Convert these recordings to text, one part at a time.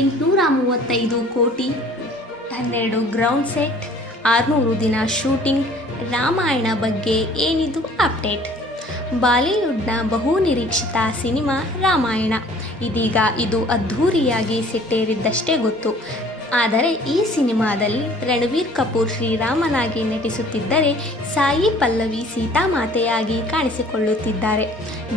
835 ಕೋಟಿ, 12 ground set, 600 ದಿನ shooting. Ramayana ಬಗ್ಗೆ ಏನಿದು ಅಪ್ಡೇಟ್? ಬಾಲಿವುಡ್ನ ಬಹುನಿರೀಕ್ಷಿತ ಸಿನಿಮಾ ರಾಮಾಯಣ. ಇದೀಗ ಇದು ಅದ್ಧೂರಿಯಾಗಿ ಸೆಟ್ಟೇರಿದ್ದಷ್ಟೇ ಗೊತ್ತು. ಆದರೆ ಈ ಸಿನಿಮಾದಲ್ಲಿ ರಣಬೀರ್ ಕಪೂರ್ ಶ್ರೀರಾಮನಾಗಿ ನಟಿಸುತ್ತಿದ್ದರೆ, ಸಾಯಿ ಪಲ್ಲವಿ ಸೀತಾಮಾತೆಯಾಗಿ ಕಾಣಿಸಿಕೊಳ್ಳುತ್ತಿದ್ದಾರೆ.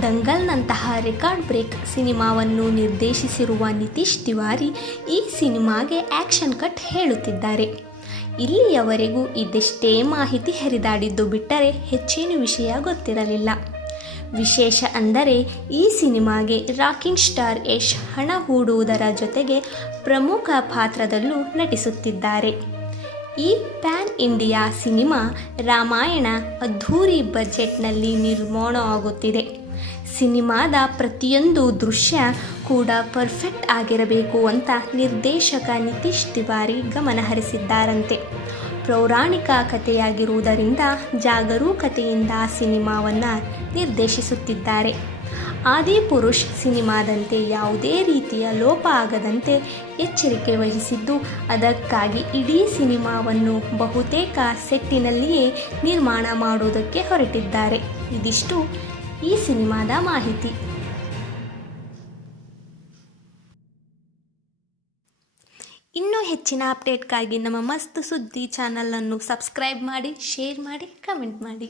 ದಂಗಲ್ನಂತಹ ರೆಕಾರ್ಡ್ ಬ್ರೇಕ್ ಸಿನಿಮಾವನ್ನು ನಿರ್ದೇಶಿಸಿರುವ ನಿತೀಶ್ ತಿವಾರಿ ಈ ಸಿನಿಮಾಗೆ ಆ್ಯಕ್ಷನ್ ಕಟ್ ಹೇಳುತ್ತಿದ್ದಾರೆ. ಇಲ್ಲಿಯವರೆಗೂ ಇದೆಷ್ಟೇ ಮಾಹಿತಿ ಹರಿದಾಡಿದ್ದು ಬಿಟ್ಟರೆ ಹೆಚ್ಚೇನು ವಿಷಯ ಗೊತ್ತಿರಲಿಲ್ಲ. ವಿಶೇಷ ಅಂದರೆ ಈ ಸಿನಿಮಾಗೆ ರಾಕಿಂಗ್ ಸ್ಟಾರ್ ಯಶ್ ಹಣ ಹೂಡುವುದರ ಜೊತೆಗೆ ಪ್ರಮುಖ ಪಾತ್ರದಲ್ಲೂ ನಟಿಸುತ್ತಿದ್ದಾರೆ. ಈ ಪ್ಯಾನ್ ಇಂಡಿಯಾ ಸಿನಿಮಾ ರಾಮಾಯಣ ಅದ್ಧೂರಿ ಬಜೆಟ್ನಲ್ಲಿ ನಿರ್ಮಾಣವಾಗುತ್ತಿದೆ. ಸಿನಿಮಾದ ಪ್ರತಿಯೊಂದು ದೃಶ್ಯ ಕೂಡ ಪರ್ಫೆಕ್ಟ್ ಆಗಿರಬೇಕು ಅಂತ ನಿರ್ದೇಶಕ ನಿತೀಶ್ ತಿವಾರಿ ಗಮನಹರಿಸಿದ್ದಾರಂತೆ. ಪೌರಾಣಿಕ ಕಥೆಯಾಗಿರುವುದರಿಂದ ಜಾಗರೂಕತೆಯಿಂದ ಸಿನಿಮಾವನ್ನು ನಿರ್ದೇಶಿಸುತ್ತಿದ್ದಾರೆ. ಆದಿಪುರುಷ್ ಸಿನಿಮಾದಂತೆ ಯಾವುದೇ ರೀತಿಯ ಲೋಪ ಆಗದಂತೆ ಎಚ್ಚರಿಕೆ ವಹಿಸಿದ್ದು, ಅದಕ್ಕಾಗಿ ಇಡೀ ಸಿನಿಮಾವನ್ನು ಬಹುತೇಕ ಸೆಟ್ಟಿನಲ್ಲಿಯೇ ನಿರ್ಮಾಣ ಮಾಡುವುದಕ್ಕೆ ಹೊರಟಿದ್ದಾರೆ. ಇದಿಷ್ಟು ಈ ಸಿನಿಮಾದ ಮಾಹಿತಿ. ಇನ್ನೂ ಹೆಚ್ಚಿನ ಅಪ್ಡೇಟ್ಗಾಗಿ ನಮ್ಮ ಮಸ್ತ್ ಸುದ್ದಿ ಚಾನಲನ್ನು ಸಬ್ಸ್ಕ್ರೈಬ್ ಮಾಡಿ, ಶೇರ್ ಮಾಡಿ, ಕಮೆಂಟ್ ಮಾಡಿ.